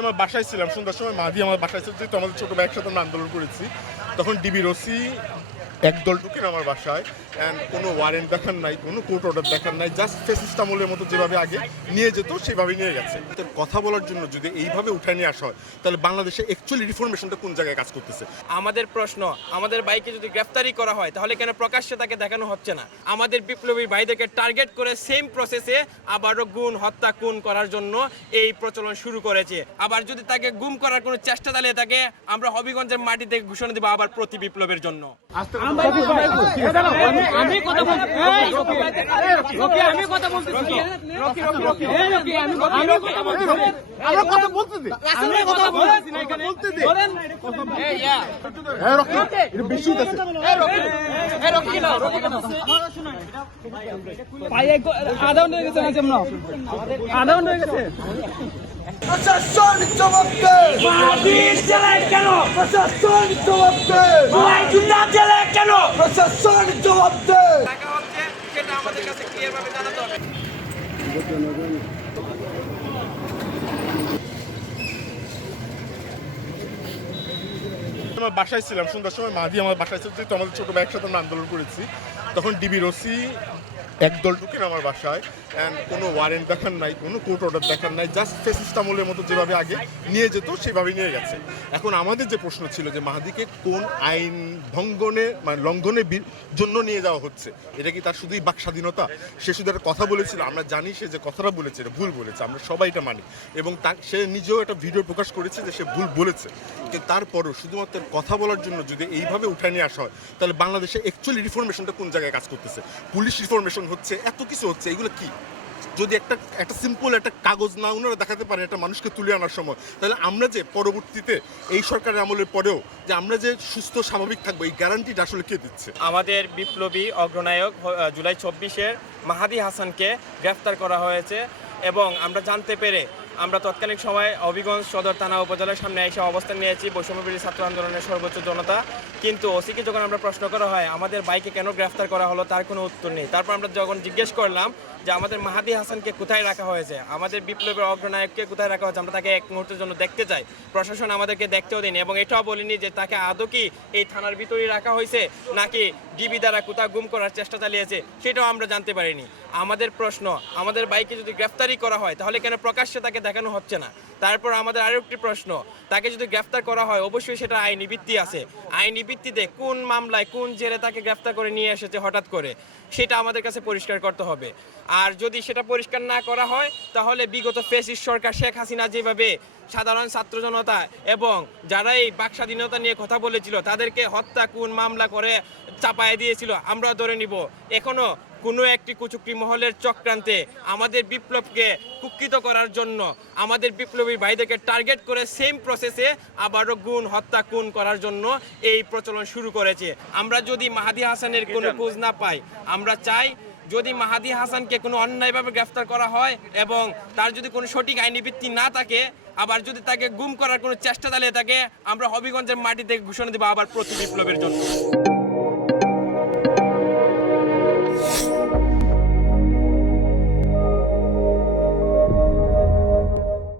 আমার বাসায় ছিলাম সন্ধ্যার সময়, মাদি আমার বাসায় ছিল, যেহেতু আমাদের ছোট ভাই একসাথে আমরা আন্দোলন করেছি, তখন ডিবির ওসি একদল ঢুকেন আমার বাসায়, অ্যান্ড কোনো ওয়ারেন্ট দেখার নাই, কোনো কোর্ট অর্ডার দেখার নাই, জাস্ট ফেসিস্ট আমলের মতো যেভাবে আগে নিয়ে যেত সেভাবে নিয়ে গেছে। কথা বলার জন্য যদি এইভাবে উঠায় নিয়ে আসা হয়, তাহলে বাংলাদেশে অ্যাকচুয়ালি রিফরমেশনটা কোন জায়গায় কাজ করতেছে? আমাদের প্রশ্ন, আমাদের ভাইকে যদি গ্রেফতারি করা হয় তাহলে কেন প্রকাশ্যে তাকে দেখানো হচ্ছে না? আমাদের বিপ্লবী ভাইদেরকে টার্গেট করে সেম প্রসেসে আবারও গুম হত্যা খুন করার জন্য এই প্রচলন শুরু করেছে। আবার যদি তাকে গুম করার কোনো চেষ্টা চালিয়ে থাকে, আমরা হবিগঞ্জের মাটিতে ঘোষণা দেব আবার প্রতি বিপ্লবের জন্য। প্রশাসন জবাব দেয়, মাটির জেলায় কেন? প্রশাসন জবাব দেয়, জুতা জেলায় কেন? প্রশাসন জবাব দেয়। টাকা হচ্ছে সেটা আমাদের কাছে ক্লিয়ার ভাবে জানাতে হবে। আমার বাসায় ছিলাম সন্ধ্যার সময়, মাদি আমার বাসায় ছিল, যেহেতু আমাদের ছোট ভাই একসাথে আমরা আন্দোলন করেছি, তখন ডিবির ওসি একদল ঢুকেন আমার বাসায়, অ্যান্ড কোনো ওয়ারেন্ট দেখার নাই, কোনো কোর্ট অর্ডার দেখার নাই, জাস্ট ফেসিস্ট আমলের মতো যেভাবে আগে নিয়ে যেত সেভাবে নিয়ে গেছে। এখন আমাদের যে প্রশ্ন ছিল যে মাহাদিকে কোন আইন লঙ্ঘনের জন্য নিয়ে যাওয়া হচ্ছে, এটা কি তার শুধুই বাক স্বাধীনতা? সে শুধু একটা কথা বলেছিল, আমরা জানি সে যে কথাটা বলেছে এটা ভুল বলেছে, আমরা সবাই এটা মানি, এবং সে নিজেও একটা ভিডিও প্রকাশ করেছে যে সে ভুল বলেছে। কিন্তু তারপরও শুধুমাত্র কথা বলার জন্য যদি এইভাবে উঠায় নিয়ে আসা হয়, তাহলে বাংলাদেশে অ্যাকচুয়ালি রিফরমেশনটা কোন জায়গায় কাজ করতেছে? পুলিশ রিফরমেশন হচ্ছে, এত কিছু হচ্ছে, এগুলো কি? যদি একটা সিম্পল একটা কাগজ না ওনারা দেখাতে পারে একটা মানুষকে তুলে আনার সময়, তাহলে আমরা যে পরবর্তীতে এই সরকারের আমলের পরেও যে আমরা যে সুস্থ স্বাভাবিক থাকবো, এই গ্যারান্টিটা আসলে কে দিচ্ছে? আমাদের বিপ্লবী অগ্রনায়ক জুলাই 24-এর মাহাদি হাসানকে গ্রেফতার করা হয়েছে, এবং আমরা জানতে পেরে আমরা তৎকালীন সময় হবিগঞ্জ সদর থানা উপজেলার সামনে এসে অবস্থান নিয়েছি বৈষম্যবিরোধী ছাত্র আন্দোলনের সর্বোচ্চ জনতা। কিন্তু ওসিকে যখন আমরা প্রশ্ন করা হয় আমাদের ভাইকে কেন গ্রেফতার করা হলো, তার কোনো উত্তর নেই। তারপর আমরা যখন জিজ্ঞেস করলাম যে আমাদের মাহাদি হাসানকে কোথায় রাখা হয়েছে, আমাদের বিপ্লবের অগ্রনায়ককে কোথায় রাখা হয়েছে, আমরা তাকে এক মুহূর্তের জন্য দেখতে চাই, প্রশাসন আমাদেরকে দেখতেও দেয়নি, এবং এটাও বলিনি যে তাকে আদৌ কি এই থানার ভিতরেই রাখা হয়েছে নাকি ডিবি দ্বারা কোথাও গুম করার চেষ্টা চালিয়েছে, সেটাও আমরা জানতে পারিনি। আমাদের প্রশ্ন, আমাদের ভাইকে যদি গ্রেফতারি করা হয় তাহলে কেন প্রকাশ্যে তাকে দেখানো হচ্ছে না? তারপর আমাদের আরও একটি প্রশ্ন, তাকে যদি গ্রেফতার করা হয় অবশ্যই সেটা আইনি ভিত্তি আছে, আইনি ভিত্তিতে কোন মামলায় কোন জেলে তাকে গ্রেফতার করে নিয়ে এসেছে হঠাৎ করে, সেটা আমাদের কাছে পরিষ্কার করতে হবে। আর যদি সেটা পরিষ্কার না করা হয় তাহলে বিগত ফ্যাসিস্ট সরকার শেখ হাসিনা যেভাবে সাধারণ ছাত্র জনতা এবং যারা এই বাক স্বাধীনতা নিয়ে কথা বলেছিল তাদেরকে হত্যা খুন মামলা করে চাপায় দিয়েছিল, আমরা ধরে নিব এখনো কোনো একটি কুচুকরি মহলের চক্রান্তে আমাদের বিপ্লবকে কুক্ষিত করার জন্য আমাদের বিপ্লবী ভাইদেরকে টার্গেট করে সেম প্রসেসে আবারও গুম হত্যা খুন করার জন্য এই প্রচলন শুরু করেছে। আমরা যদি মাহাদি হাসানের কোনো খোঁজ না পাই, আমরা চাই যদি মাহাদি হাসানকে কোনো অন্যায়ভাবে গ্রেফতার করা হয় এবং তার যদি কোনো সঠিক আইনি ভিত্তি না থাকে, আবার যদি তাকে গুম করার কোনো চেষ্টা চালিয়ে থাকে, আমরা হবিগঞ্জের মাটিতে ঘোষণা দেব আবার প্রতি বিপ্লবের জন্য।